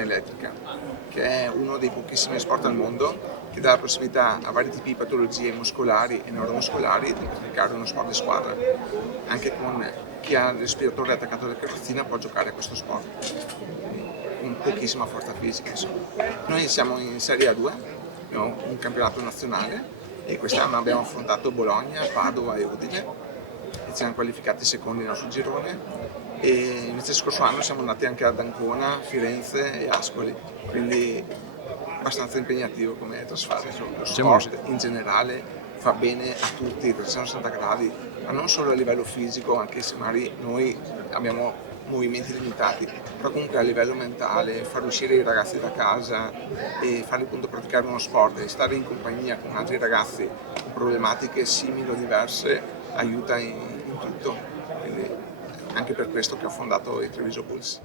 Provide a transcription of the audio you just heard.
pattina elettrica, che è uno dei pochissimi sport al mondo che dà la possibilità a vari tipi di patologie muscolari e neuromuscolari di praticare uno sport di squadra. Anche con chi ha il respiratore attaccato alla carrozzina può giocare a questo sport, con pochissima forza fisica, insomma. Noi siamo in Serie A2, abbiamo un campionato nazionale e quest'anno abbiamo affrontato Bologna, Padova e Udine e ci siamo qualificati secondi nel nostro girone, e invece lo scorso anno siamo andati anche ad Ancona, Firenze e Ascoli, quindi abbastanza impegnativo come trasferto. Lo sport in generale fa bene a tutti, 360 gradi, ma non solo a livello fisico, anche se magari noi abbiamo movimenti limitati, però comunque a livello mentale, far uscire i ragazzi da casa e farli appunto praticare uno sport e stare in compagnia con altri ragazzi con problematiche simili o diverse aiuta in tutto. Quindi anche per questo che ho fondato i Treviso Bulls.